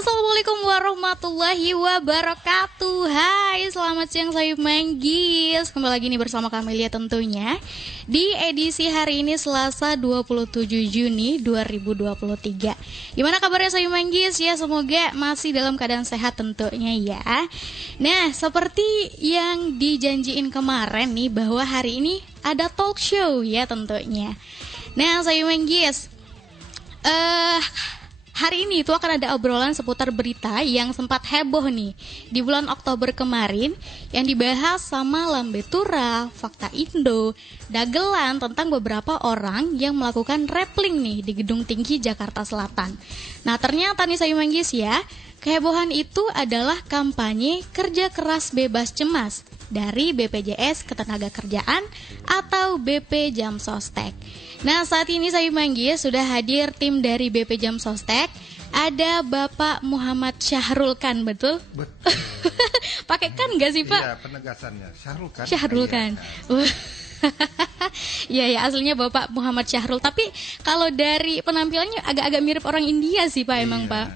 Assalamualaikum warahmatullahi wabarakatuh. Hai, selamat siang saya Manggis. Kembali lagi nih bersama Kamelia tentunya di edisi hari ini Selasa 27 Juni 2023. Gimana kabarnya saya Manggis? Ya, semoga masih dalam keadaan sehat tentunya ya. Nah, seperti yang dijanjiin kemarin nih bahwa hari ini ada talk show ya tentunya. Nah, saya Manggis hari ini itu akan ada obrolan seputar berita yang sempat heboh nih di bulan Oktober kemarin yang dibahas sama Lambe Tura, Fakta Indo, Dagelan tentang beberapa orang yang melakukan rappling nih di Gedung Tinggi Jakarta Selatan. Nah ternyata nih saya Manggis ya, kehebohan itu adalah kampanye kerja keras bebas cemas dari BPJS Ketenagakerjaan atau BP Jam Sostek. Nah saat ini saya Manggis sudah hadir tim dari BP Jam Sostek. Ada Bapak Muhammad Syahrul Khan, betul? Betul. Pakai kan nggak sih Pak? Iya, penegasannya Syahrul Khan. Syahrul Khan. Iya ya, aslinya Bapak Muhammad Syahrul. Tapi kalau dari penampilannya agak-agak mirip orang India sih Pak, emang Pak.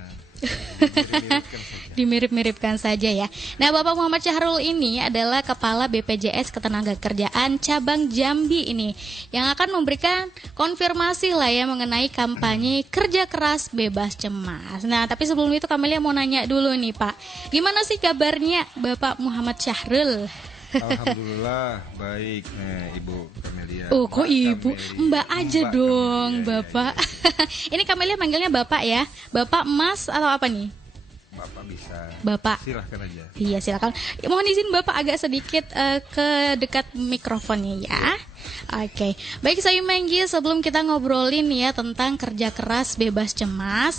Dimirip-miripkan saja ya. Nah, Bapak Muhammad Syahrul ini adalah Kepala BPJS Ketenagakerjaan Cabang Jambi ini yang akan memberikan konfirmasi lah ya mengenai kampanye kerja keras bebas cemas. Nah, tapi sebelum itu Kamelia mau nanya dulu nih Pak, gimana sih kabarnya Bapak Muhammad Syahrul? Alhamdulillah baik, Ibu Kamelia. Oh, kok Ibu? Mbak aja Mbak dong, Kamelia, Bapak. Ya. Ini Kamelia manggilnya Bapak ya? Bapak, Mas, atau apa nih? Bapak bisa. Bapak. Silahkan aja. Iya, silakan. Mohon izin Bapak agak sedikit ke dekat mikrofonnya ya. Oke. Baik, saya Manggis, sebelum kita ngobrolin ya tentang kerja keras bebas cemas,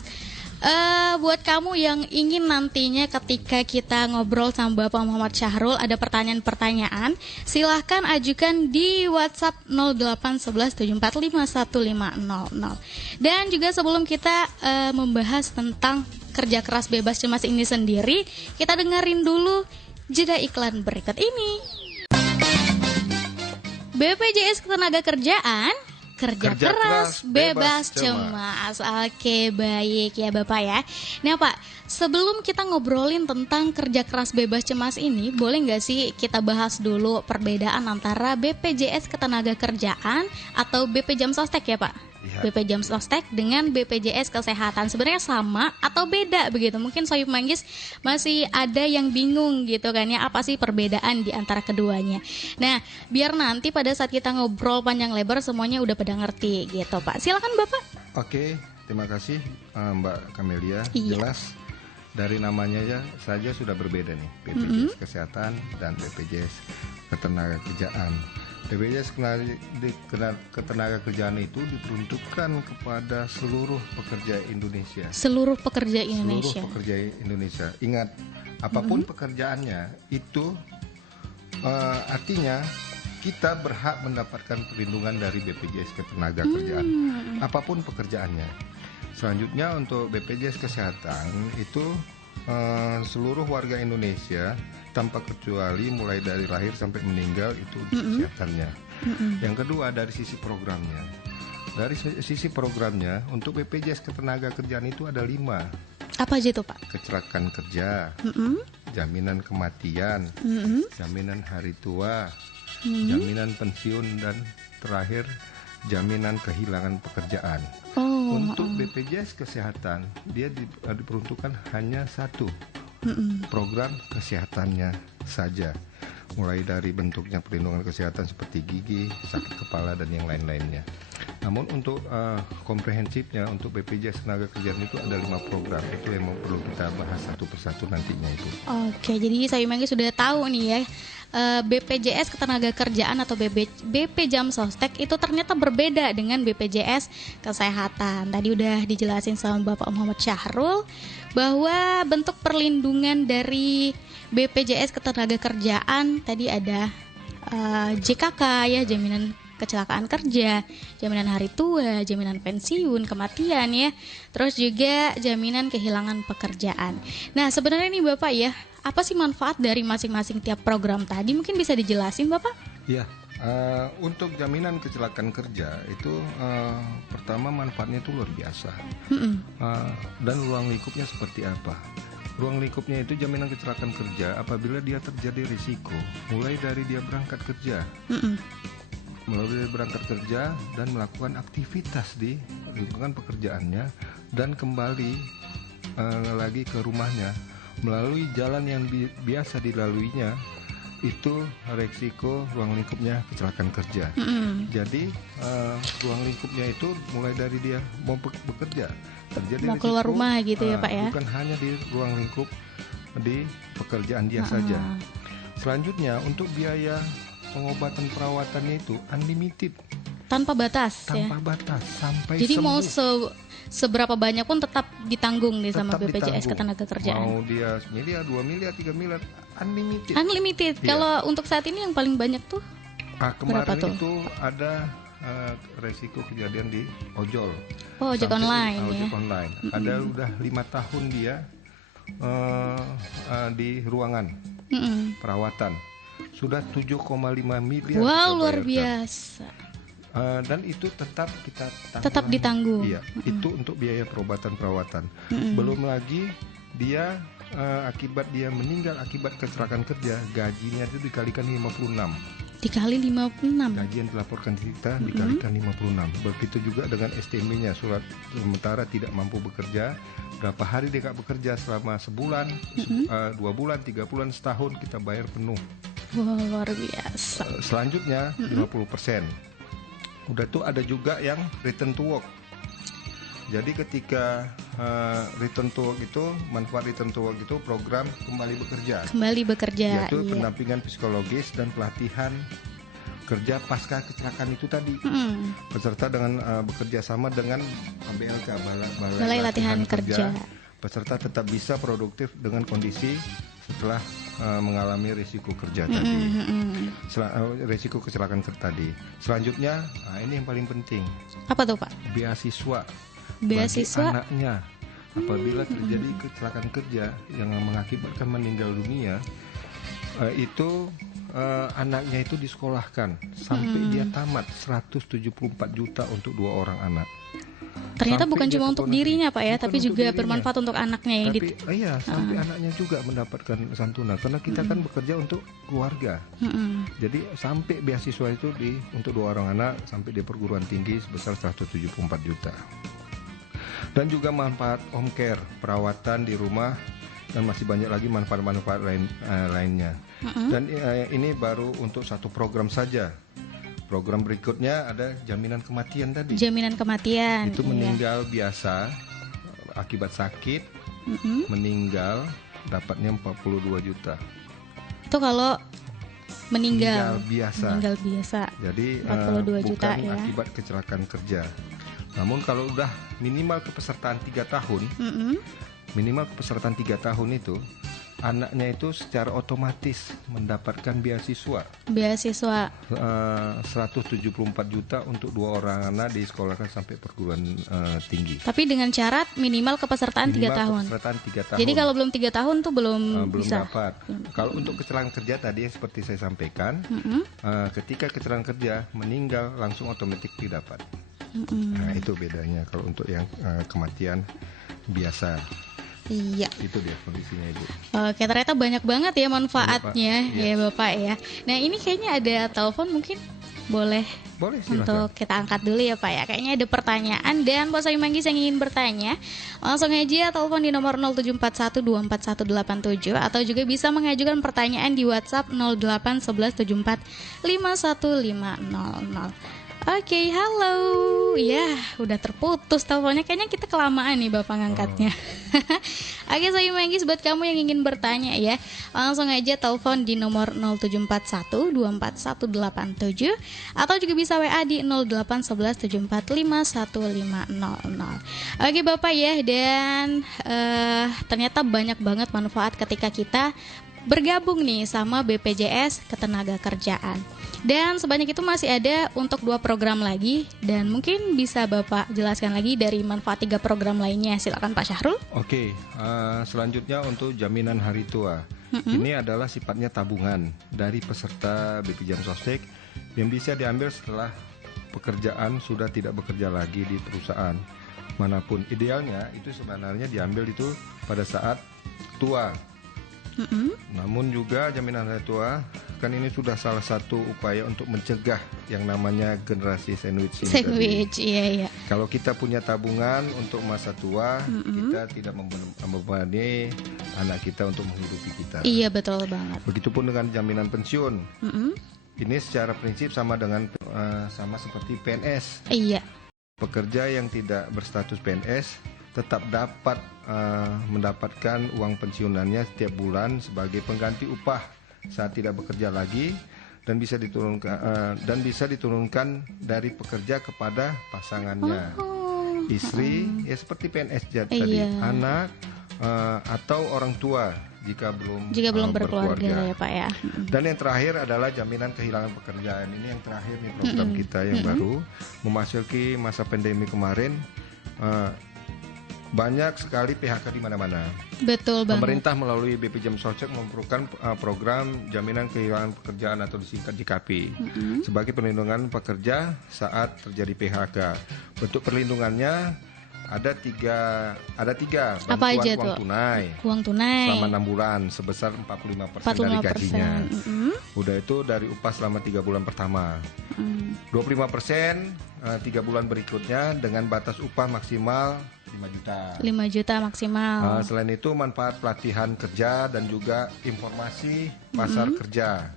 buat kamu yang ingin nantinya ketika kita ngobrol sama Bapak Muhammad Syahrul ada pertanyaan-pertanyaan, silahkan ajukan di WhatsApp 081174515500. Dan juga sebelum kita membahas tentang kerja keras bebas cemas ini sendiri, kita dengerin dulu jeda iklan berikut ini. BPJS Ketenagakerjaan, kerja keras bebas cemas. Oke, baik ya Bapak ya. Nah Pak, sebelum kita ngobrolin tentang kerja keras bebas cemas ini, boleh nggak sih kita bahas dulu perbedaan antara BPJS Ketenagakerjaan atau BP Jam Sostek ya Pak? Ya. BP Jam Sostek dengan BPJS Kesehatan sebenarnya sama atau beda begitu? Mungkin Soyib Manggis masih ada yang bingung gitu kan ya, apa sih perbedaan di antara keduanya. Nah, biar nanti pada saat kita ngobrol panjang lebar semuanya udah pada ngerti gitu Pak. Silakan Bapak. Oke, terima kasih Mbak Kamelia. Iya. Jelas dari namanya saja sudah berbeda nih, BPJS Kesehatan dan BPJS Ketenagakerjaan. BPJS Ketenagakerjaan itu diperuntukkan kepada seluruh pekerja Indonesia. Seluruh pekerja Indonesia. Seluruh pekerja Indonesia. Ingat, apapun pekerjaannya itu artinya kita berhak mendapatkan perlindungan dari BPJS Ketenagakerjaan. Apapun pekerjaannya. Selanjutnya untuk BPJS Kesehatan itu seluruh warga Indonesia tanpa kecuali mulai dari lahir sampai meninggal itu kesehatannya. Yang kedua dari sisi programnya. Dari sisi programnya untuk BPJS Ketenagakerjaan itu ada 5. Apa aja itu Pak? Kecelakaan kerja, jaminan kematian, jaminan hari tua, jaminan pensiun, dan terakhir jaminan kehilangan pekerjaan. Untuk BPJS Kesehatan dia diperuntukkan hanya 1 program kesehatannya saja, mulai dari bentuknya perlindungan kesehatan seperti gigi, sakit kepala, dan yang lain-lainnya. Namun untuk komprehensifnya untuk BPJS Ketenagakerjaan itu ada 5 program, itu yang perlu kita bahas satu persatu nantinya itu. Oke, jadi saya Manggis sudah tahu nih ya, BPJS Ketenagakerjaan atau BP Jam Sostek itu ternyata berbeda dengan BPJS Kesehatan. Tadi udah dijelasin sama Bapak Muhammad Syahrul bahwa bentuk perlindungan dari BPJS Ketenagakerjaan tadi ada JKK ya, jaminan kecelakaan kerja, jaminan hari tua, jaminan pensiun, kematian ya, terus juga jaminan kehilangan pekerjaan. Nah sebenarnya nih Bapak ya, apa sih manfaat dari masing-masing tiap program tadi? Mungkin bisa dijelasin Bapak? Ya, Untuk jaminan kecelakaan kerja itu pertama manfaatnya itu luar biasa. Dan ruang lingkupnya seperti apa? Ruang lingkupnya itu jaminan kecelakaan kerja apabila dia terjadi risiko, mulai dari dia berangkat kerja, dan melakukan aktivitas di lingkungan pekerjaannya dan kembali lagi ke rumahnya melalui jalan yang biasa dilaluinya, itu resiko ruang lingkupnya kecelakaan kerja. Jadi ruang lingkupnya itu mulai dari dia mau bekerja, terjadi mau risiko, keluar rumah gitu ya Pak ya. Bukan hanya di ruang lingkup di pekerjaan dia saja. Selanjutnya untuk biaya pengobatan perawatannya itu unlimited. Tanpa batas Tanpa batas sampai jadi sembuh. mau seberapa banyak pun tetap ditanggung nih sama Tetap BPJS ditanggung. Ketenagakerjaan. Mau dia 1 miliar, 2 miliar, 3 miliar, unlimited. Unlimited. Iya. Kalau untuk saat ini yang paling banyak tuh Kemarin berapa tuh? itu ada resiko kejadian di ojol. ojek Sampai online ojek ya. online. Ada udah 5 tahun dia di ruangan perawatan. Sudah 7,5 miliar. Wow, kita luar bayarkan. biasa. Dan itu tetap kita Tetap ditanggung. Iya, itu untuk biaya perobatan perawatan. Belum lagi dia akibat dia meninggal akibat kecelakaan kerja, gajinya itu dikalikan 56. Dikali 56. Gaji yang dilaporkan kita dikalikan 56. Begitu juga dengan STM-nya, surat sementara tidak mampu bekerja. Berapa hari dia nggak bekerja, selama sebulan, 2 bulan, 3 bulan, setahun, kita bayar penuh. Wow, luar biasa. Selanjutnya 50%. Udah tuh ada juga yang return to work. Jadi ketika return to work itu, manfaat return to work itu program kembali bekerja. Kembali bekerja. Yaitu Iya. pendampingan psikologis dan pelatihan kerja pasca kecelakaan itu tadi. Peserta dengan bekerja sama dengan BLK, Balai Latihan Kerja. Peserta tetap bisa produktif dengan kondisi setelah mengalami risiko kerja tadi, risiko kecelakaan kerja tadi. Selanjutnya, ini yang paling penting. Apa tuh Pak? Beasiswa. Beasiswa. Bagi anaknya apabila terjadi kecelakaan kerja yang mengakibatkan meninggal dunia, itu anaknya itu disekolahkan sampai dia tamat, 174 juta untuk 2 orang anak. Ternyata Sampai bukan dia cuma untuk sekolah, dirinya Pak ya, bukan tapi untuk juga dirinya. bermanfaat untuk anaknya yang Tapi iya, sampai anaknya juga mendapatkan santunan karena kita kan bekerja untuk keluarga. Jadi sampai beasiswa itu untuk 2 orang anak sampai di perguruan tinggi sebesar 174 juta. Dan juga manfaat home care, perawatan di rumah, dan masih banyak lagi manfaat-manfaat lainnya. Dan ini baru untuk satu program saja. Program berikutnya ada jaminan kematian tadi. Jaminan kematian. Itu iya. meninggal biasa akibat sakit, meninggal dapatnya 42 juta. Itu kalau meninggal biasa. Meninggal biasa. Jadi 42 juta bukan ya. akibat kecelakaan kerja. Namun kalau udah minimal kepesertaan 3 tahun, minimal kepesertaan 3 tahun itu, anaknya itu secara otomatis mendapatkan beasiswa. Beasiswa 174 juta untuk 2 orang anak disekolahkan sampai perguruan tinggi. tapi dengan syarat minimal kepesertaan 3 tahun. Kepesertaan 3 tahun. Jadi kalau belum 3 tahun tuh belum bisa. dapat. Kalau untuk kecelakaan kerja tadi seperti saya sampaikan, ketika kecelakaan kerja meninggal langsung otomatis didapat. Nah, itu bedanya kalau untuk yang kematian biasa. Iya. Itu dia kondisinya Ibu. Oke, ternyata banyak banget ya manfaatnya Banyak, Pak. ya Bapak ya. Nah, ini kayaknya ada telepon, mungkin boleh Boleh silakan. untuk kita angkat dulu ya Pak ya. Kayaknya ada pertanyaan, dan buat saya Manggis yang ingin bertanya, langsung aja telepon di nomor 0741241187 atau juga bisa mengajukan pertanyaan di WhatsApp 0811745150. Oke, halo. Ya, udah terputus teleponnya. Kayaknya kita kelamaan nih Bapak ngangkatnya. Oke, saya Manggis, buat kamu yang ingin bertanya ya, langsung aja telepon di nomor 0741241187 atau juga bisa WA di 0811745150. Oke Bapak ya, dan ternyata banyak banget manfaat ketika kita bergabung nih sama BPJS Ketenagakerjaan. Dan sebanyak itu masih ada untuk 2 program lagi, dan mungkin bisa Bapak jelaskan lagi dari manfaat 3 program lainnya. Silakan Pak Syahrul. Oke, selanjutnya untuk jaminan hari tua. Ini adalah sifatnya tabungan dari peserta BPJS Sostek yang bisa diambil setelah pekerjaan sudah tidak bekerja lagi di perusahaan manapun. Idealnya itu sebenarnya diambil itu pada saat tua. Namun juga jaminan hari tua kan ini sudah salah satu upaya untuk mencegah yang namanya generasi sandwich ini Sandwich, tadi. iya. Kalau kita punya tabungan untuk masa tua, kita tidak membebani anak kita untuk menghidupi kita. Iya, betul banget. Begitupun dengan jaminan pensiun. Ini secara prinsip sama dengan sama seperti PNS. Iya. Pekerja yang tidak berstatus PNS tetap dapat mendapatkan uang pensiunannya setiap bulan sebagai pengganti upah saat tidak bekerja lagi, dan bisa diturunkan dari pekerja kepada pasangannya, istri, ya seperti PNS tadi, anak atau orang tua jika belum berkeluarga ya Pak ya. Dan yang terakhir adalah jaminan kehilangan pekerjaan. Ini yang terakhir nih program kita yang baru memasuki masa pandemi kemarin. Banyak sekali PHK di mana-mana. Betul banget. Pemerintah melalui BPJS Sosial memperlukan program jaminan kehilangan pekerjaan atau disingkat JKP sebagai perlindungan pekerja saat terjadi PHK. Bentuk perlindungannya ada tiga. Bantuan apa aja uang tuh? Tunai selama 6 bulan sebesar 45% dari gajinya. Udah itu dari upah selama 3 bulan pertama. 25% 3 bulan berikutnya dengan batas upah maksimal 5 juta. 5 juta maksimal. Selain itu manfaat pelatihan kerja dan juga informasi pasar kerja.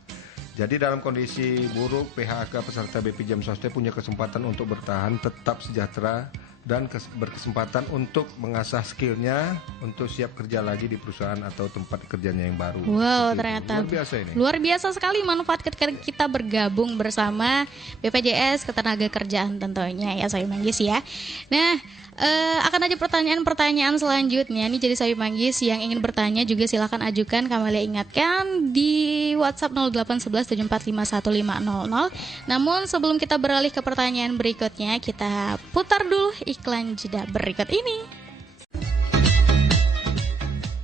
Jadi dalam kondisi buruk, PHK peserta BPJS Sosial punya kesempatan untuk bertahan tetap sejahtera dan berkesempatan untuk mengasah skillnya untuk siap kerja lagi di perusahaan atau tempat kerjanya yang baru. Wow, ternyata luar biasa ini. Luar biasa sekali manfaat ketika kita bergabung bersama BPJS Ketenagakerjaan tentunya ya Sayu Manggis ya. Nah, akan ada pertanyaan-pertanyaan selanjutnya nih, jadi Sayu Manggis yang ingin bertanya juga silakan ajukan. Kembali ingatkan di WhatsApp 081174515500. Namun sebelum kita beralih ke pertanyaan berikutnya, kita putar dulu iklan jeda berikut ini.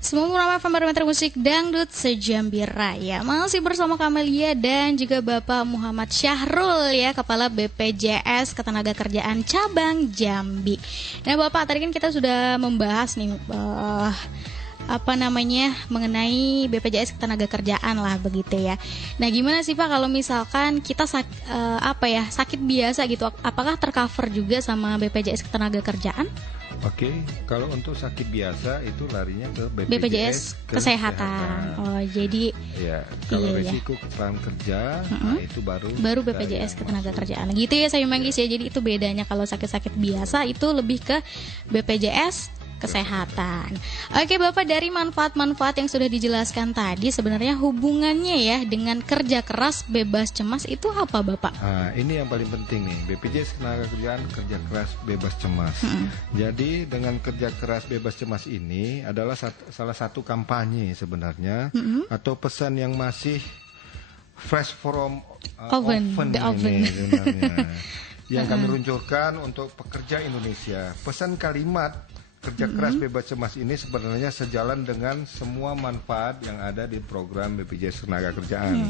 Semua Murama Parameter Musik Dangdut Sejambi Raya masih bersama Kamelia dan juga Bapak Muhammad Syahrul ya, Kepala BPJS Ketenagakerjaan Cabang Jambi. Nah Bapak, tadi kan kita sudah membahas nih mengenai BPJS Ketenagakerjaan lah begitu ya. Nah gimana sih Pak kalau misalkan kita sakit biasa gitu, apakah tercover juga sama BPJS Ketenagakerjaan? Oke, kalau untuk sakit biasa itu larinya ke BPJS Kesehatan. Oh, jadi ya, kalau risiko kecelakaan kerja, nah itu baru BPJS Ketenagakerjaan. Gitu ya Sayu Manggis ya. Jadi itu bedanya, kalau sakit-sakit biasa itu lebih ke BPJS Kesehatan. Oke Bapak, dari manfaat-manfaat yang sudah dijelaskan tadi, sebenarnya hubungannya ya dengan kerja keras bebas cemas itu apa Bapak? Ini yang paling penting nih, BPJS Ketenagakerjaan kerja keras bebas cemas. Jadi dengan kerja keras bebas cemas ini adalah salah satu kampanye sebenarnya, atau pesan yang masih fresh from oven ini sebenarnya. Yang kami luncurkan untuk pekerja Indonesia. Pesan kalimat kerja keras bebas cemas ini sebenarnya sejalan dengan semua manfaat yang ada di program BPJS Ketenagakerjaan.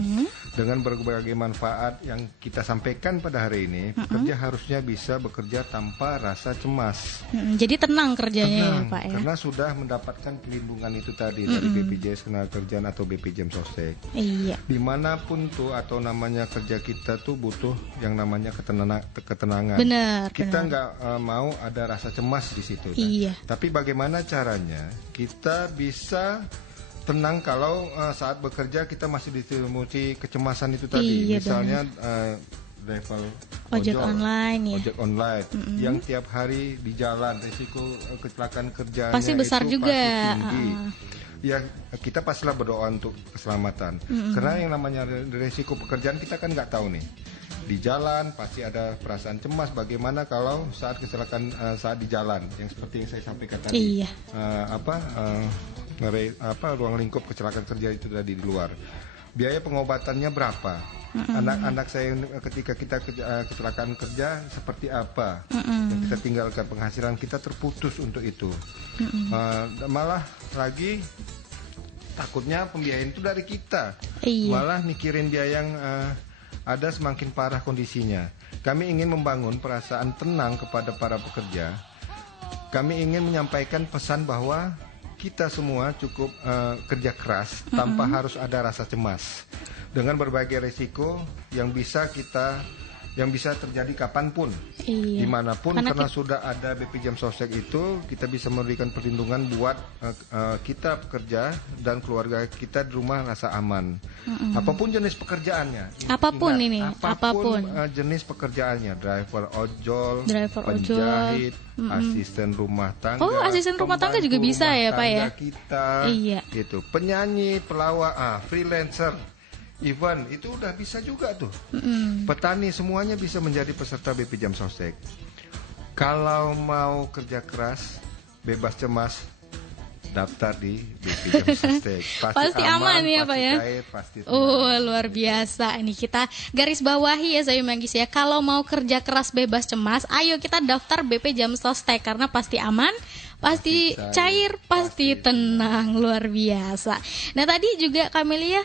Dengan berbagai manfaat yang kita sampaikan pada hari ini, pekerja harusnya bisa bekerja tanpa rasa cemas. Jadi tenang kerjanya ya Pak ya. Karena sudah mendapatkan pelindungan itu tadi dari BPJS Ketenagakerjaan atau BPJS Sosial. Iya. Dimanapun tuh atau namanya kerja kita tuh butuh yang namanya ketenangan. Benar. Kita nggak mau ada rasa cemas di situ. Iya. Tapi bagaimana caranya kita bisa tenang kalau saat bekerja kita masih diselimuti kecemasan itu tadi. Iya, misalnya level ojek online yang tiap hari di jalan, risiko kecelakaan kerjanya pasti besar itu juga. pasti tinggi. Ya kita pastilah berdoa untuk keselamatan. Karena yang namanya risiko pekerjaan kita kan nggak tahu nih. Di jalan pasti ada perasaan cemas. Bagaimana kalau saat kecelakaan saat di jalan, yang seperti yang saya sampaikan tadi, ruang lingkup kecelakaan kerja itu tadi di luar. Biaya pengobatannya berapa? Anak-anak saya ketika kita kecelakaan kerja seperti apa? Yang kita tinggalkan, penghasilan kita terputus untuk itu. Malah lagi takutnya pembiayaan itu dari kita. Malah mikirin biaya yang ada semakin parah kondisinya. Kami ingin membangun perasaan tenang kepada para pekerja. Kami ingin menyampaikan pesan bahwa kita semua cukup kerja keras tanpa harus ada rasa cemas. Dengan berbagai risiko yang bisa terjadi kapanpun, dimanapun, karena sudah ada BPJS Sostek itu, kita bisa memberikan perlindungan buat kita pekerja dan keluarga kita di rumah rasa aman. Apapun jenis pekerjaannya, apapun jenis pekerjaannya, driver ojol, penjahit, asisten rumah tangga, asisten rumah tangga juga bisa ya Pak ya? Kita, gitu, penyanyi, pelawak, freelancer. Event itu udah bisa juga tuh. Petani semuanya bisa menjadi peserta BPJS Sostek. Kalau mau kerja keras, bebas cemas, daftar di BPJS Sostek. Pasti aman ya Pak ya. Pasti luar biasa. Ini kita garis bawahi ya saya Manggis ya. Kalau mau kerja keras bebas cemas, ayo kita daftar BPJS Sostek karena pasti aman. Pasti cair, pasti tenang, luar biasa. Nah tadi juga Kamelia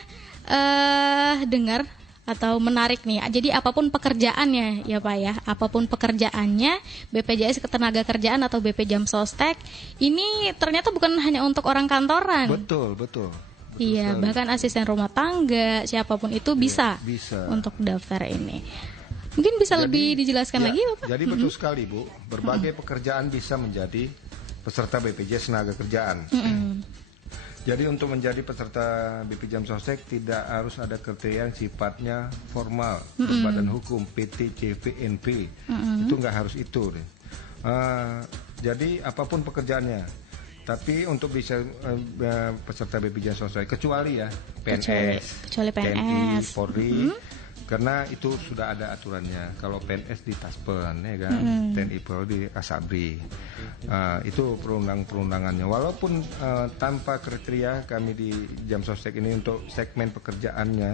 dengar atau menarik nih. Jadi apapun pekerjaannya ya Pak ya, apapun pekerjaannya, BPJS Ketenagakerjaan atau BPJS Sostek ini ternyata bukan hanya untuk orang kantoran. Betul iya, sekali. Bahkan asisten rumah tangga, siapapun itu bisa untuk daftar ini. Mungkin bisa lebih dijelaskan lagi Bapak? Jadi betul sekali Bu, berbagai pekerjaan bisa menjadi peserta BPJS Ketenagakerjaan. Jadi untuk menjadi peserta BPJS Sostek tidak harus ada kriteria yang sifatnya formal, berbadan hukum, PT, CVNP, itu nggak harus itu. Jadi apapun pekerjaannya, tapi untuk bisa peserta BPJS Sostek, kecuali ya PNS, kecuali PNS, TNI, Polri, karena itu sudah ada aturannya. Kalau PNS di Taspen ya kan, TNI Polri di Asabri. Itu perundang-perundangannya. Walaupun tanpa kriteria, kami di Jam Sostek ini untuk segmen pekerjaannya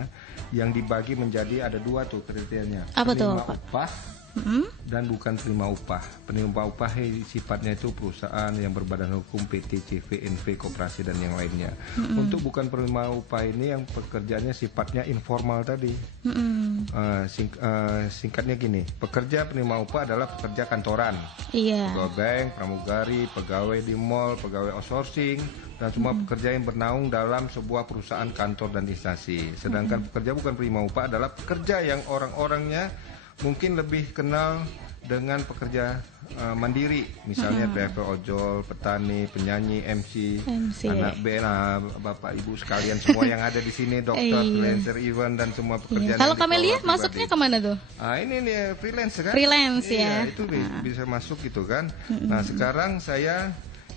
yang dibagi menjadi ada 2 tuh kriterianya. Apa tuh? Upah dan bukan penerima upah. Penerima upah sifatnya itu perusahaan yang berbadan hukum, PT, CVNP, koperasi dan yang lainnya. Untuk bukan penerima upah ini yang pekerjaannya sifatnya informal tadi. Singkatnya gini, pekerja penerima upah adalah pekerja kantoran, pegawai bank, pramugari, pegawai di mall, pegawai outsourcing, dan semua pekerja yang bernaung dalam sebuah perusahaan, kantor dan instansi. Sedangkan pekerja bukan penerima upah adalah pekerja yang orang-orangnya mungkin lebih kenal dengan pekerja mandiri, misalnya driver ojol, petani, penyanyi, MC. Anak band, Bapak Ibu sekalian semua yang ada di sini, dokter, freelancer, event dan semua pekerjaan. Kalau Kamelia masuknya kemana tuh? Ini nih freelance kan? Freelance ya. Itu bisa masuk gitu kan. Nah sekarang saya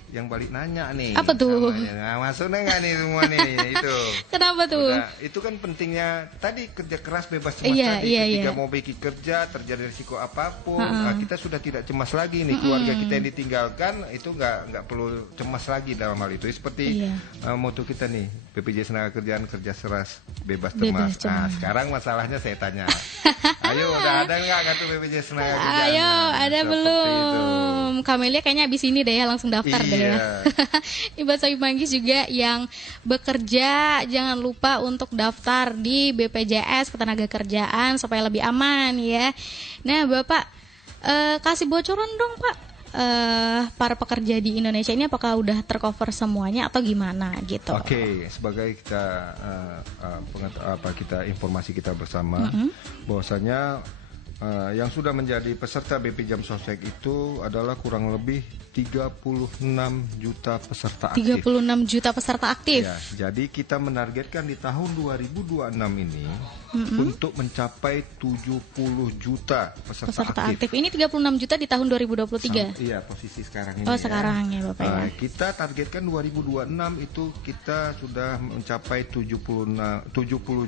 yang balik nanya nih. Apa tuh? Masuknya nggak nih semua nih itu. Kenapa tuh? Udah, itu kan pentingnya tadi kerja keras bebas cemas tadi. Ketika mau bikin kerja terjadi risiko apapun, kita sudah tidak cemas lagi nih. Keluarga kita yang ditinggalkan itu nggak perlu cemas lagi dalam hal itu. Seperti moto kita nih, BPJS Ketenagakerjaan kerja keras bebas cemas. Nah sekarang masalahnya saya tanya. Ayo udah ada nggak kartu BPJS Ketenagakerjaan? Ayo ada belum? Kamelia kayaknya abis ini deh ya langsung daftar deh. Ibu Sobi Manggis juga yang bekerja jangan lupa untuk daftar di BPJS Ketenagakerjaan supaya lebih aman ya. Nah Bapak kasih bocoran dong Pak, para pekerja di Indonesia ini apakah udah tercover semuanya atau gimana gitu? Oke, sebagai kita kita informasi kita bersama bahwasanya yang sudah menjadi peserta BPJS Sostek itu adalah kurang lebih 36 juta peserta aktif. 36 juta peserta aktif. Ya, jadi kita menargetkan di tahun 2026 ini untuk mencapai 70 juta peserta aktif. Ini 36 juta di tahun 2023. Iya, posisi sekarang ini. Sekarang ya Bapak ya. Kita targetkan 2026 itu kita sudah mencapai 70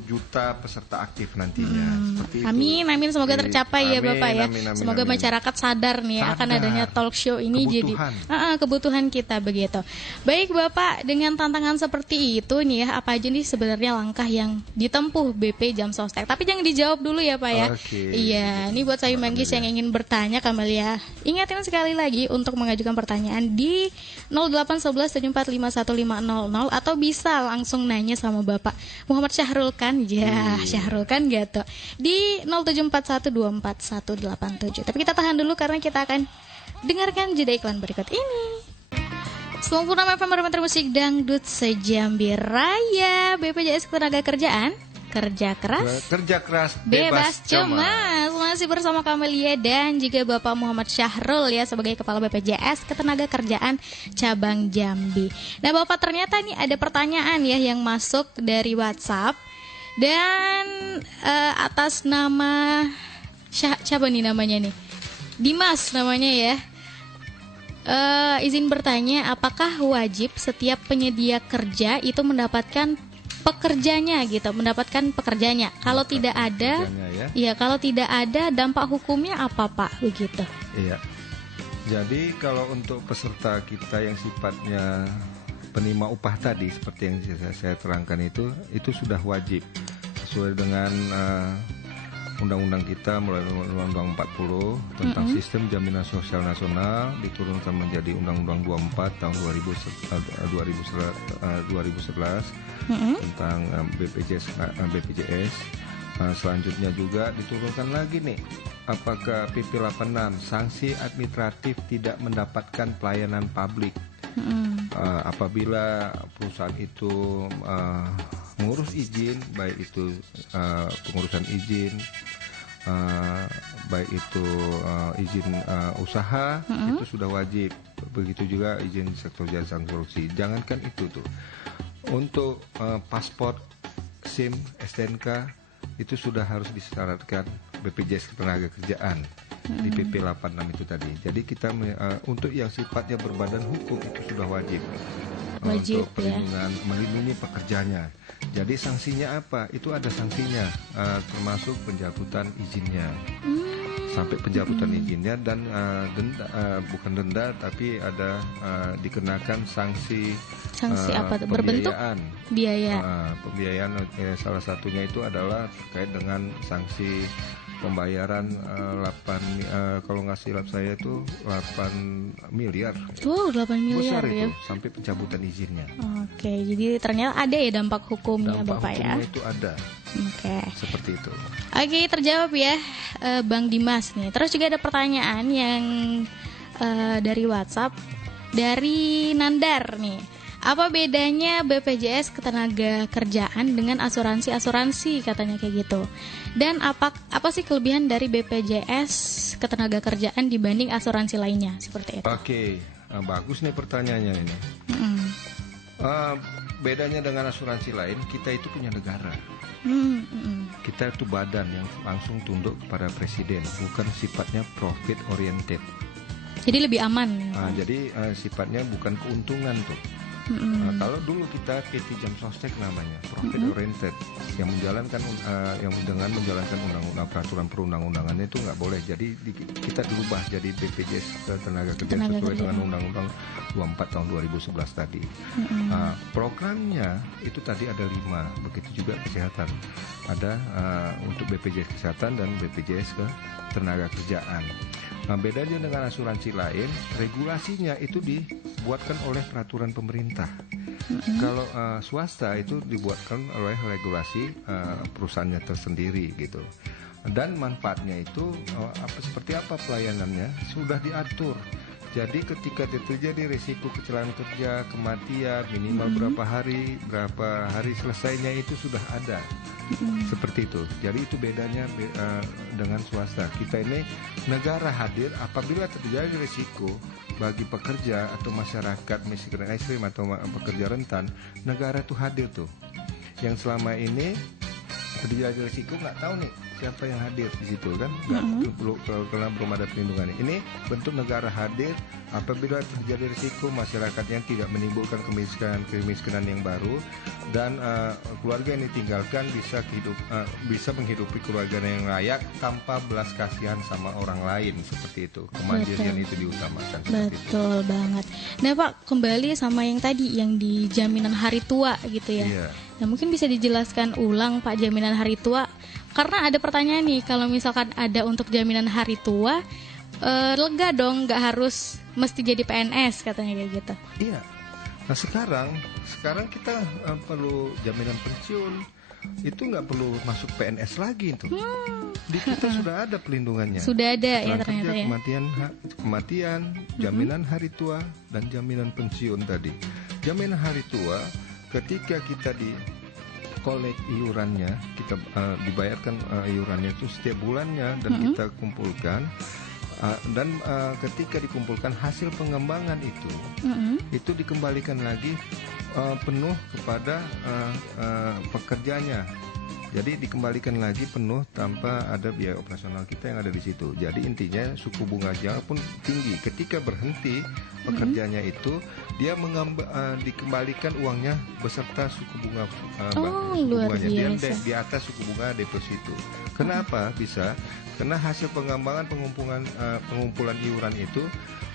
juta peserta aktif nantinya. Seperti amin, itu. Amin, semoga tercapai tercapai ya Amin, Bapak ya. amin, amin, Semoga amin. masyarakat sadar nih akan Sadar. adanya talk show ini Kebutuhan. jadi kebutuhan kita begitu. Baik Bapak, dengan tantangan seperti itu nih ya, apa aja nih sebenarnya langkah yang ditempuh BP Jam Sostek? Tapi jangan dijawab dulu ya Pak ya. Oke. Iya, ini buat saya Manggis yang ingin bertanya Kamalia. Ingatin sekali lagi untuk mengajukan pertanyaan di 0811745150 atau bisa langsung nanya sama Bapak Muhammad Syahrul kan? Ya, Syahrul kan gitu. Di 0741241187. Tapi kita tahan dulu karena kita akan dengarkan jeda iklan berikut ini. Sempurna FM Barometer Musik Dangdut Sejambi Raya. BPJS Ketenagakerjaan, kerja keras bebas cemas. Masih bersama Kamelia dan juga Bapak Muhammad Syahrul ya sebagai Kepala BPJS Ketenagakerjaan Cabang Jambi. Nah Bapak, ternyata nih ada pertanyaan ya yang masuk dari WhatsApp. Dan atas nama siapa nih namanya nih? Dimas namanya ya. Izin bertanya, apakah wajib setiap penyedia kerja itu mendapatkan pekerjanya gitu, mendapatkan pekerjanya? Kalau tidak ada, ya kalau tidak ada dampak hukumnya apa Pak begitu? Iya. Jadi kalau untuk peserta kita yang sifatnya penerima upah tadi seperti yang saya terangkan itu sudah wajib sesuai dengan undang-undang kita melalui Undang-Undang 40 tentang Sistem Jaminan Sosial Nasional diturunkan menjadi Undang-Undang 24 tahun 2011 tentang BPJS. Selanjutnya juga diturunkan lagi nih, apakah PP 86 sanksi administratif tidak mendapatkan pelayanan publik. Apabila perusahaan itu mengurus izin, baik itu pengurusan izin, baik itu izin usaha, itu sudah wajib. Begitu juga izin sektor jasa korupsi. Jangankan itu tuh, untuk paspor, SIM, STNK itu sudah harus disyaratkan BPJS Ketenagakerjaan di PP 86 itu tadi. Jadi kita untuk yang sifatnya berbadan hukum itu sudah wajib untuk perlindungan, melindungi pekerjanya. Jadi sanksinya apa? Itu ada sanksinya, termasuk pencabutan izinnya, sampai pencabutan izinnya dan bukan denda tapi ada dikenakan sanksi apa tuh? Berbentuk biaya. Pembiayaan salah satunya itu adalah terkait dengan sanksi pembayaran 8 kalau nggak silap saya itu 8 miliar. Wow, 8 miliar besar ya. Itu, sampai pencabutan izinnya. Oke, jadi ternyata ada ya dampak hukumnya Bapak ya. Dampak hukumnya itu ada. Oke. Seperti itu. Oke, terjawab ya Bang Dimas nih. Terus juga ada pertanyaan yang dari WhatsApp dari Nandar nih. Apa bedanya BPJS Ketenagakerjaan dengan asuransi katanya kayak gitu. Dan apa sih kelebihan dari BPJS Ketenagakerjaan dibanding asuransi lainnya seperti itu? Oke, bagus nih pertanyaannya ini. Bedanya dengan asuransi lain, kita itu punya negara. Kita itu badan yang langsung tunduk kepada presiden, bukan sifatnya profit oriented. Jadi lebih aman. Jadi sifatnya bukan keuntungan tuh. Kalau dulu kita PT Jam Sostek namanya profit oriented, yang menjalankan dengan menjalankan undang-undang peraturan perundang-undangannya itu nggak boleh. Jadi kita dirubah jadi BPJS Ketenagakerjaan sesuai dengan Undang-Undang 24 tahun 2011 tadi. Programnya itu tadi ada 5, begitu juga kesehatan. Ada untuk BPJS Kesehatan dan BPJS Ketenagakerjaan. Nah, bedanya dengan asuransi lain, regulasinya itu dibuatkan oleh peraturan pemerintah. Kalau swasta itu dibuatkan oleh regulasi perusahaannya tersendiri gitu. Dan manfaatnya itu seperti apa pelayanannya sudah diatur. Jadi ketika terjadi risiko kecelakaan kerja, kematian, minimal berapa hari selesainya itu sudah ada. Seperti itu. Jadi itu bedanya dengan swasta. Kita ini negara hadir apabila terjadi risiko bagi pekerja atau masyarakat miskin ekstrim atau pekerja rentan, negara itu hadir tuh. Yang selama ini terjadi risiko nggak tahu nih siapa yang hadir di situ kan, nggak perlu karena belum ada pelindungan. Ini bentuk negara hadir apabila terjadi risiko masyarakat yang tidak menimbulkan kemiskinan yang baru, dan keluarga yang ditinggalkan bisa menghidupi keluarga yang layak tanpa belas kasihan sama orang lain, seperti itu. Kemandirian itu diutamakan. Betul banget. Nah Pak, kembali sama yang tadi yang di jaminan hari tua gitu ya. Iya. Nah mungkin bisa dijelaskan ulang Pak, jaminan hari tua, karena ada pertanyaan nih, kalau misalkan ada untuk jaminan hari tua, lega dong, nggak harus mesti jadi PNS katanya kayak gitu. Iya. Nah sekarang kita perlu jaminan pensiun, itu nggak perlu masuk PNS lagi itu. Di kita sudah ada pelindungannya. Sudah ada ya Kerja, ternyata ya. kematian, jaminan hari tua, dan jaminan pensiun tadi. Jaminan hari tua, ketika kita di kolek iurannya, kita dibayarkan iurannya itu setiap bulannya, dan kita kumpulkan, dan ketika dikumpulkan hasil pengembangan itu dikembalikan lagi penuh kepada pekerjanya. Jadi dikembalikan lagi penuh tanpa ada biaya operasional kita yang ada di situ. Jadi intinya suku bunganya pun tinggi. Ketika berhenti pekerjanya itu, dia dikembalikan uangnya beserta suku bunga. Luar Dia biasa. di atas suku bunga deposito. Kenapa bisa? Karena hasil pengembangan pengumpulan iuran itu,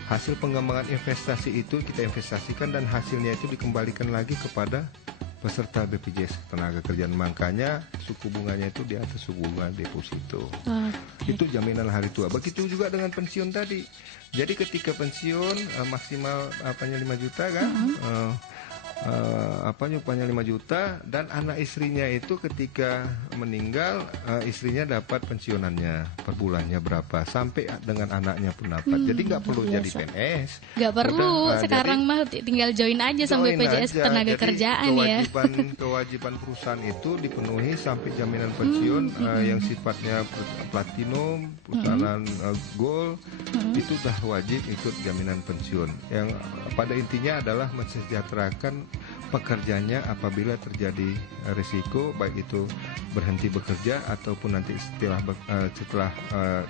hasil pengembangan investasi itu kita investasikan, dan hasilnya itu dikembalikan lagi kepada peserta BPJS Ketenagakerjaan. Makanya suku bunganya itu di atas suku bunga deposito. Itu jaminan hari tua. Begitu juga dengan pensiun tadi. Jadi ketika pensiun maksimal 5 juta kan, upahnya 5 juta, dan anak istrinya itu ketika meninggal, istrinya dapat pensiunannya per bulannya berapa, sampai dengan anaknya pun dapat. Jadi nggak perlu jadi PNS. Nggak perlu, sekarang mah tinggal join aja sama BPJS Ketenagakerjaan ya. Kewajiban perusahaan itu dipenuhi sampai jaminan pensiun yang sifatnya platinum, perusahaan gold, itu dah wajib ikut jaminan pensiun. Yang pada intinya adalah mensejahterakan pekerjanya apabila terjadi risiko, baik itu berhenti bekerja ataupun nanti setelah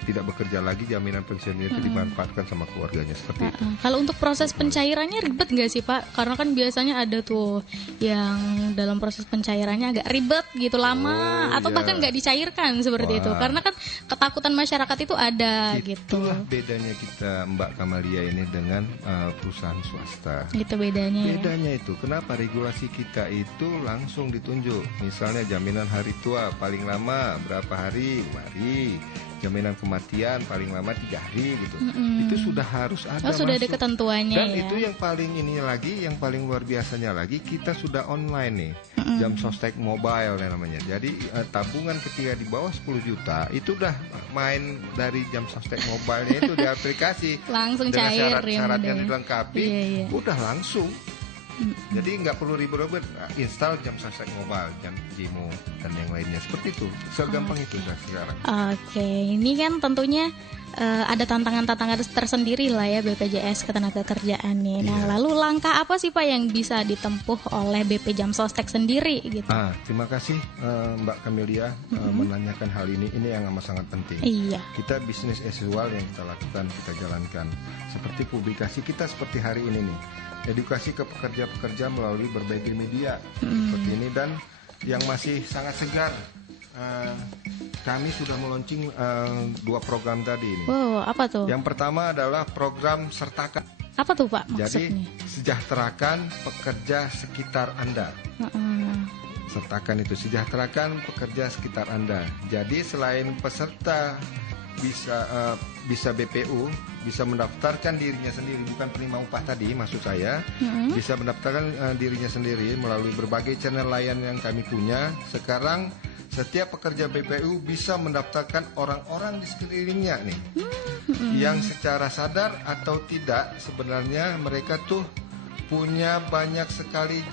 tidak bekerja lagi, jaminan pensiunnya itu dimanfaatkan sama keluarganya, seperti itu. Kalau untuk proses pencairannya ribet nggak sih Pak? Karena kan biasanya ada tuh yang dalam proses pencairannya agak ribet gitu, lama, atau bahkan nggak dicairkan seperti itu. Karena kan ketakutan masyarakat itu ada gitu. Itulah bedanya kita Mbak Kamalia ini dengan perusahaan swasta. Gitu bedanya. Bedanya itu, kenapa regulasi kita itu langsung ditunjuk. Misalnya jaminan hari tua paling lama berapa hari, 5 hari. Jaminan kematian paling lama 3 hari gitu. Itu sudah harus ada. Sudah ada ketentuannya. Dan ya. itu yang paling yang paling luar biasanya lagi, kita sudah online nih. Jam Sostek Mobile namanya. Jadi tabungan ketika di bawah 10 juta itu udah main dari Jam Sostek Mobile-nya itu di aplikasi. Langsung dengan cair syarat-syarat ya, yang dilengkapi, udah langsung. Jadi nggak perlu ribet-ribet, install Jam Sostek Mobile, Jam Jimo, dan yang lainnya. Seperti itu, segampang itu sekarang. Oke, ini kan tentunya ada tantangan-tantangan tersendiri lah ya BPJS Ketenagakerjaan nih. Nah, lalu langkah apa sih Pak yang bisa ditempuh oleh BP Jam Sostek sendiri gitu? Terima kasih Mbak Kamelia menanyakan hal ini. Ini yang amat sangat penting. Iya. Kita bisnis as usual yang kita lakukan, kita jalankan. Seperti publikasi kita seperti hari ini nih. Edukasi ke pekerja-pekerja melalui berbagai media seperti ini, dan yang masih sangat segar, kami sudah meluncing 2 program tadi ini. Wow, apa tuh? Yang pertama adalah program Sertakan. Apa tuh Pak maksudnya? Jadi sejahterakan pekerja sekitar Anda. Sertakan itu, sejahterakan pekerja sekitar Anda. Jadi selain peserta bisa BPU, bisa mendaftarkan dirinya sendiri, bukan penerima upah tadi maksud saya, bisa mendaftarkan dirinya sendiri melalui berbagai channel layanan yang kami punya. Sekarang setiap pekerja BPU bisa mendaftarkan orang-orang di sekelilingnya nih, yang secara sadar atau tidak sebenarnya mereka tuh punya banyak sekali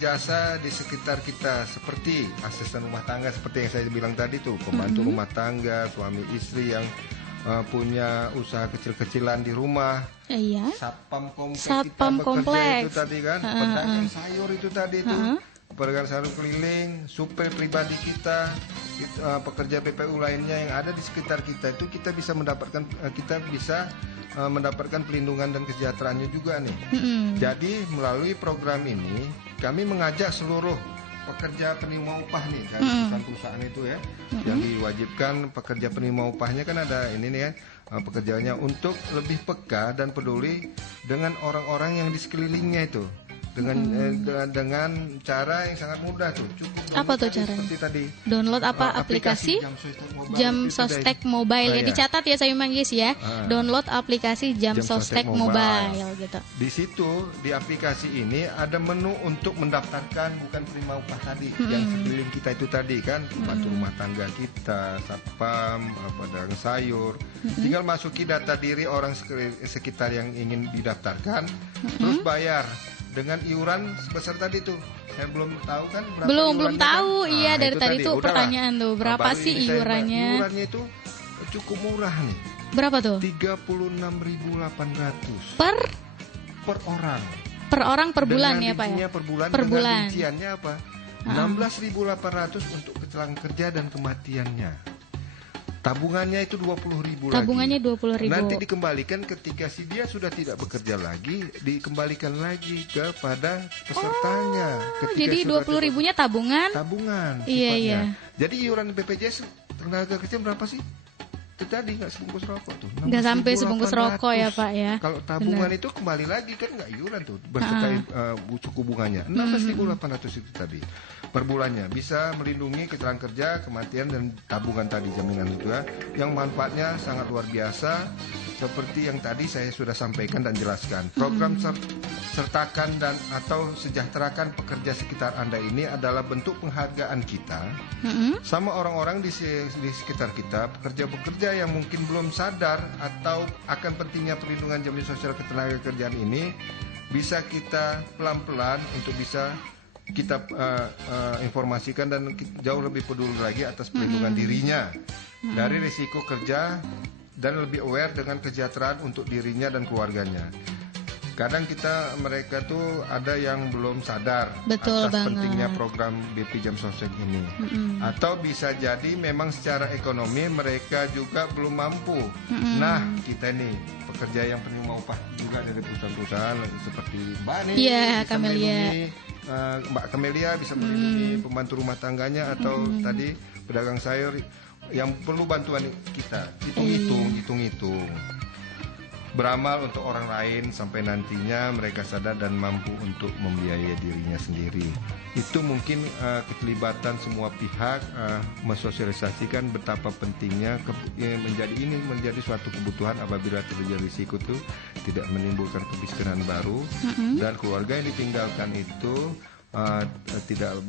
jasa di sekitar kita, seperti asisten rumah tangga seperti yang saya bilang tadi tuh, pembantu rumah tangga, suami istri yang punya usaha kecil-kecilan di rumah, satpam komplek kita bekerja itu tadi kan, pedagang sayur itu tadi tuh, pedagang sarung keliling, supir pribadi kita, pekerja PPU lainnya yang ada di sekitar kita itu kita bisa mendapatkan pelindungan dan kesejahteraannya juga nih. Jadi melalui program ini kami mengajak seluruh pekerja penerima upah nih dari perusahaan-perusahaan itu ya, yang diwajibkan pekerja penerima upahnya kan ada ini nih ya, pekerjaannya untuk lebih peka dan peduli dengan orang-orang yang di sekelilingnya itu. Dengan cara yang sangat mudah tuh, cukup apa tuh caranya? Seperti tadi download aplikasi Jam Sostek Mobile ya, dicatat ya saya manggis ya. Download aplikasi Jam Sostek Mobile gitu. Di situ di aplikasi ini ada menu untuk mendaftarkan bukan penerima upah tadi yang sekeliling kita itu tadi kan, pembantu rumah tangga kita, satpam, pedagang sayur. Tinggal masuki data diri orang sekitar yang ingin didaftarkan, terus bayar dengan iuran sebesar tadi tuh. Saya belum tahu kan berapa belum tahu kan? Iya dari tadi tuh udahlah. Pertanyaan tuh berapa sih iurannya? Iurannya itu cukup murah nih. Berapa tuh? 36.800 per orang. Per orang per bulan ya Pak ya? Per bulan. Rinciannya apa? 16.800 untuk kecelakaan kerja dan kematiannya. Tabungannya itu 20.000 lagi. Tabungannya 20.000. Nanti dikembalikan ketika si dia sudah tidak bekerja lagi, dikembalikan lagi kepada pesertanya. Jadi 20.000-nya tabungan? Tabungan. Iya. Jadi iuran BPJS tenaga kerja berapa sih? Itu tadi nggak sebungkus rokok tuh. Nggak sampai sebungkus rokok ya Pak ya. Kalau tabungan itu kembali lagi kan nggak iuran tuh, bersertai suku bunganya. 16.800 itu tadi per bulannya, bisa melindungi kecelakaan kerja, kematian dan tabungan tadi jaminan itu ya, yang manfaatnya sangat luar biasa seperti yang tadi saya sudah sampaikan dan jelaskan. Program sertakan dan atau sejahterakan pekerja sekitar Anda ini adalah bentuk penghargaan kita sama orang-orang di sekitar kita, pekerja-pekerja yang mungkin belum sadar atau akan pentingnya perlindungan jaminan sosial ketenagakerjaan ini, bisa kita pelan-pelan untuk bisa kita informasikan dan jauh lebih peduli lagi atas perlindungan dirinya dari risiko kerja dan lebih aware dengan kesejahteraan untuk dirinya dan keluarganya. Kadang mereka tuh ada yang belum sadar atas pentingnya program BP Jam Sostek ini. Atau bisa jadi memang secara ekonomi mereka juga belum mampu. Nah, kita nih pekerja yang penerima upah juga dari perusahaan-perusahaan seperti Mbak nih, Mbak Kamelia bisa melindungi pembantu rumah tangganya atau tadi pedagang sayur yang perlu bantuan kita. Hitung-hitung. Beramal untuk orang lain sampai nantinya mereka sadar dan mampu untuk membiayai dirinya sendiri. Itu mungkin keterlibatan semua pihak mensosialisasikan betapa pentingnya menjadi suatu kebutuhan apabila terjadi risiko itu tidak menimbulkan kemiskinan baru dan keluarga yang ditinggalkan itu tidak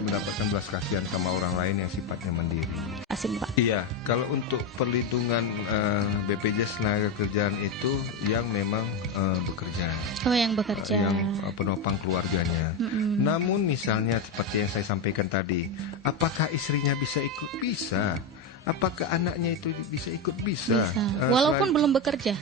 mendapatkan belas kasihan sama orang lain yang sifatnya mandiri. Asing Pak. Iya, kalau untuk perlindungan BPJS Ketenagakerjaan itu yang memang bekerja. Oh, yang bekerja. Yang penopang keluarganya. Namun misalnya seperti yang saya sampaikan tadi, apakah istrinya bisa ikut? Bisa. Apakah anaknya itu bisa ikut? Bisa. Walaupun belum bekerja.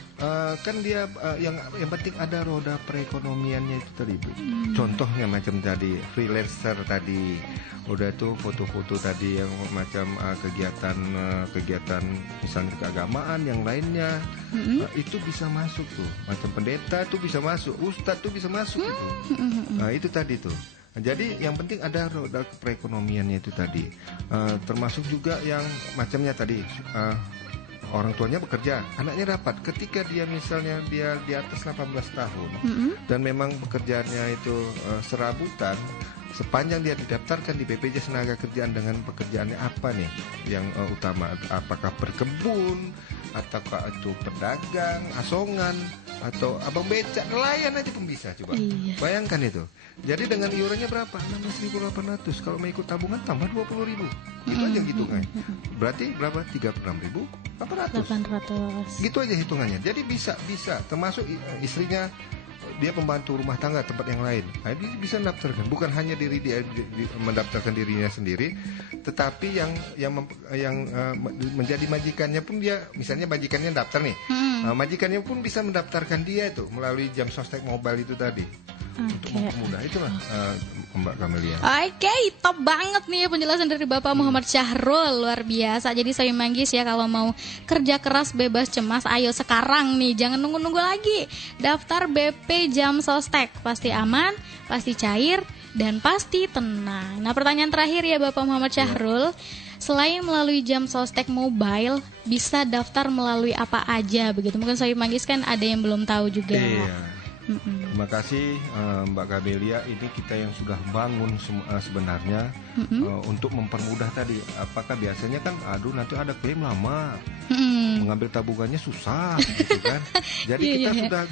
Kan dia yang penting ada roda perekonomiannya itu tadi Bu. Contohnya macam tadi freelancer tadi, udah tuh foto-foto tadi yang macam kegiatan misalnya keagamaan yang lainnya itu bisa masuk tuh. Macam pendeta tuh bisa masuk, ustadz tuh bisa masuk itu. Nah itu tadi tuh. Jadi yang penting ada roda perekonomiannya itu tadi, termasuk juga yang macamnya tadi orang tuanya bekerja, anaknya dapat. Ketika dia misalnya dia di atas 18 tahun dan memang pekerjaannya itu serabutan, sepanjang dia didaftarkan di BPJS Ketenagakerjaan dengan pekerjaannya apa nih yang utama, apakah berkebun ataukah itu pedagang, asongan atau abang becak, nelayan aja pun bisa coba. Bayangkan itu. Jadi dengan iurannya berapa? 16.800. Kalau mau ikut tabungan tambah 20.000. Itu aja hitungannya. Berarti berapa? 36.800. Gitu aja hitungannya. Jadi bisa termasuk istrinya, dia pembantu rumah tangga tempat yang lain. Nah, dia bisa mendaftarkan, bukan hanya dia mendaftarkan dirinya sendiri, tetapi yang menjadi majikannya pun dia, misalnya majikannya daftar nih, majikannya pun bisa mendaftarkan dia itu melalui Jam Sostek Mobile itu tadi. untuk mempermudah. Itulah Mbak Kamelia. Oke, top banget nih penjelasan dari Bapak Muhammad Syahrul, luar biasa. Jadi saya manggis ya, kalau mau kerja keras bebas cemas, ayo sekarang nih, jangan nunggu-nunggu lagi. Daftar BP Jam Sostek, pasti aman, pasti cair, dan pasti tenang. Nah, pertanyaan terakhir ya Bapak Muhammad Syahrul, selain melalui Jam Sostek Mobile, bisa daftar melalui apa aja begitu? Mungkin saya manggis kan ada yang belum tahu juga. Iya. Terima kasih Mbak Kamelia. Ini kita yang sudah bangun sebenarnya untuk mempermudah tadi. Apakah biasanya kan, aduh nanti ada klaim lama, mengambil tabungannya susah, gitu kan? Jadi kita sudah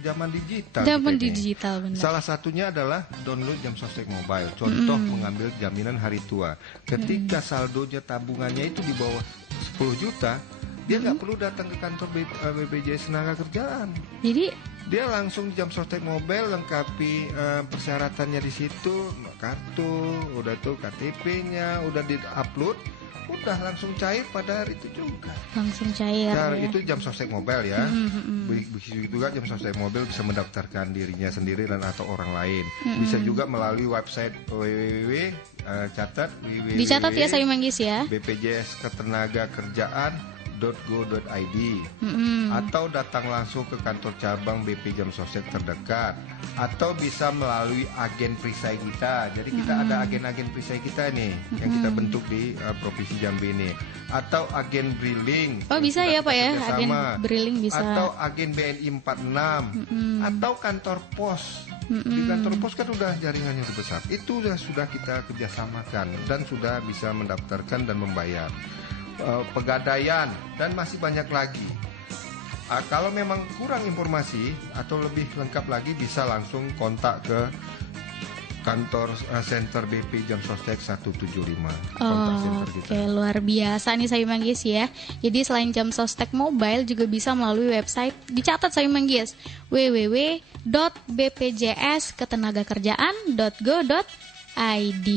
zaman digital. Zaman digital, benar. Salah satunya adalah download Jam Sostek Mobile. Contoh mengambil jaminan hari tua. Ketika saldonya tabungannya itu di bawah 10 juta, dia nggak perlu datang ke kantor BPJS Tenagakerjaan. Jadi dia langsung di Jam Sostek Mobile, lengkapi persyaratannya di situ, kartu, udah tuh KTP-nya, udah di-upload, udah langsung cair pada hari itu juga. Langsung cair. Nah, ya. itu Jam Sostek Mobile ya. Begitu juga Jam Sostek Mobile bisa mendaftarkan dirinya sendiri dan atau orang lain. Bisa juga melalui website Dicatat ya saya manggis ya. BPJS Ketenagakerjaan.go.id atau datang langsung ke kantor cabang BP Jam Sostek terdekat, atau bisa melalui agen perisai kita. Jadi kita ada agen-agen perisai kita nih yang kita bentuk di Provinsi Jambi ini, atau agen Briling. Oh bisa ya Pak ya, agen Briling bisa. Atau agen BNI 46 atau kantor pos. Di kantor pos kan udah jaringannya udah besar. Itu sudah kita kerjasamakan dan sudah bisa mendaftarkan dan membayar. Pegadaian dan masih banyak lagi. Kalau memang kurang informasi atau lebih lengkap lagi, bisa langsung kontak ke kantor center BP Jam Sostek 175. Oke, luar biasa nih saya manggis ya. Jadi selain Jam Sostek Mobile juga bisa melalui website, dicatat saya manggis, www.bpjsketenagakerjaan.go.id.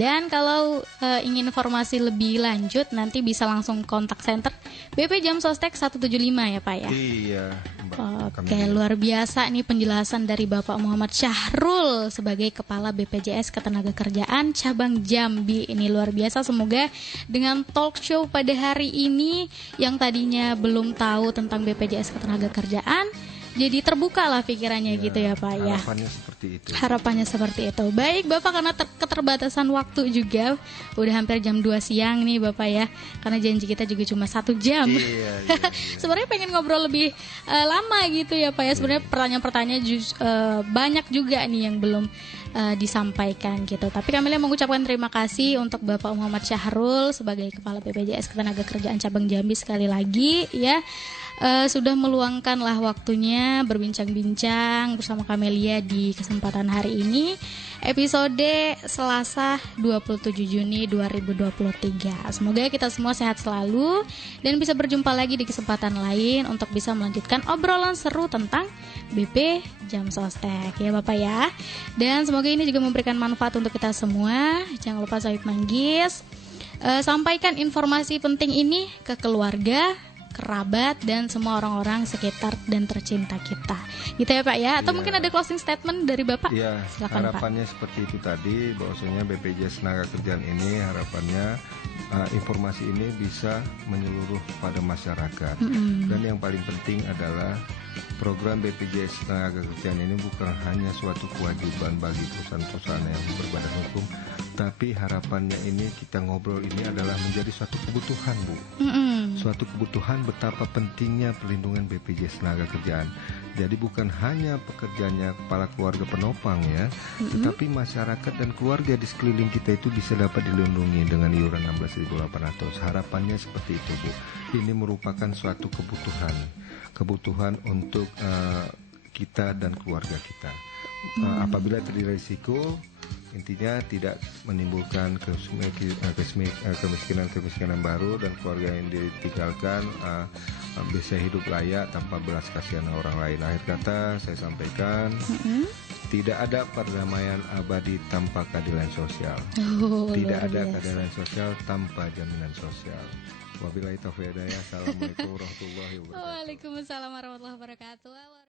Dan kalau ingin informasi lebih lanjut, nanti bisa langsung kontak center BP Jam Sostek 175 ya Pak ya. Iya. Oke, luar biasa nih penjelasan dari Bapak Muhammad Syahrul sebagai Kepala BPJS Ketenagakerjaan Cabang Jambi. Ini luar biasa. Semoga dengan talk show pada hari ini yang tadinya belum tahu tentang BPJS Ketenagakerjaan, jadi terbuka lah pikirannya gitu ya Pak ya. Harapannya seperti itu. Harapannya seperti itu. Baik Bapak, karena keterbatasan waktu juga, udah hampir jam 2 siang nih Bapak ya. Karena janji kita juga cuma 1 jam. Iya. Sebenarnya pengen ngobrol lebih lama gitu ya Pak ya. Sebenarnya pertanyaan-pertanyaan banyak juga nih yang belum disampaikan gitu. Tapi kami mengucapkan terima kasih untuk Bapak Muhammad Syahrul sebagai Kepala BPJS Ketenagakerjaan Cabang Jambi sekali lagi ya. Sudah meluangkanlah waktunya berbincang-bincang bersama Kamelia di kesempatan hari ini, episode Selasa 27 Juni 2023. Semoga kita semua sehat selalu dan bisa berjumpa lagi di kesempatan lain untuk bisa melanjutkan obrolan seru tentang BP Jam Sostek ya Bapak ya. Dan semoga ini juga memberikan manfaat untuk kita semua. Jangan lupa Sohib Manggis, sampaikan informasi penting ini ke keluarga, kerabat, dan semua orang-orang sekitar dan tercinta kita. Gitu ya Pak ya? Atau mungkin ada closing statement dari Bapak? Iya, silakan harapannya Pak. seperti itu tadi, bahwasanya BPJS Tenagakerjaan ini harapannya informasi ini bisa menyeluruh pada masyarakat. Dan yang paling penting adalah program BPJS Tenagakerjaan ini bukan hanya suatu kewajiban bagi perusahaan-perusahaan yang berbadan hukum, tapi harapannya ini kita ngobrol ini adalah menjadi suatu kebutuhan Bu. Suatu kebutuhan betapa pentingnya perlindungan BPJS Tenagakerjaan. Jadi bukan hanya pekerjaannya kepala keluarga penopang ya, tetapi masyarakat dan keluarga di sekeliling kita itu bisa dapat dilindungi dengan iuran 16.800. Harapannya seperti itu Bu. Ini merupakan suatu kebutuhan untuk kita dan keluarga kita. Apabila terjadi risiko, intinya tidak menimbulkan kemiskinan baru dan keluarga yang ditinggalkan bisa hidup layak tanpa belas kasihan orang lain. Akhir kata saya sampaikan, tidak ada perdamaian abadi tanpa keadilan sosial. Tidak ada keadilan sosial tanpa jaminan sosial. Wabillahi taufiq hidayah. Assalamualaikum warahmatullahi wabarakatuh. Waalaikumsalam warahmatullahi wabarakatuh.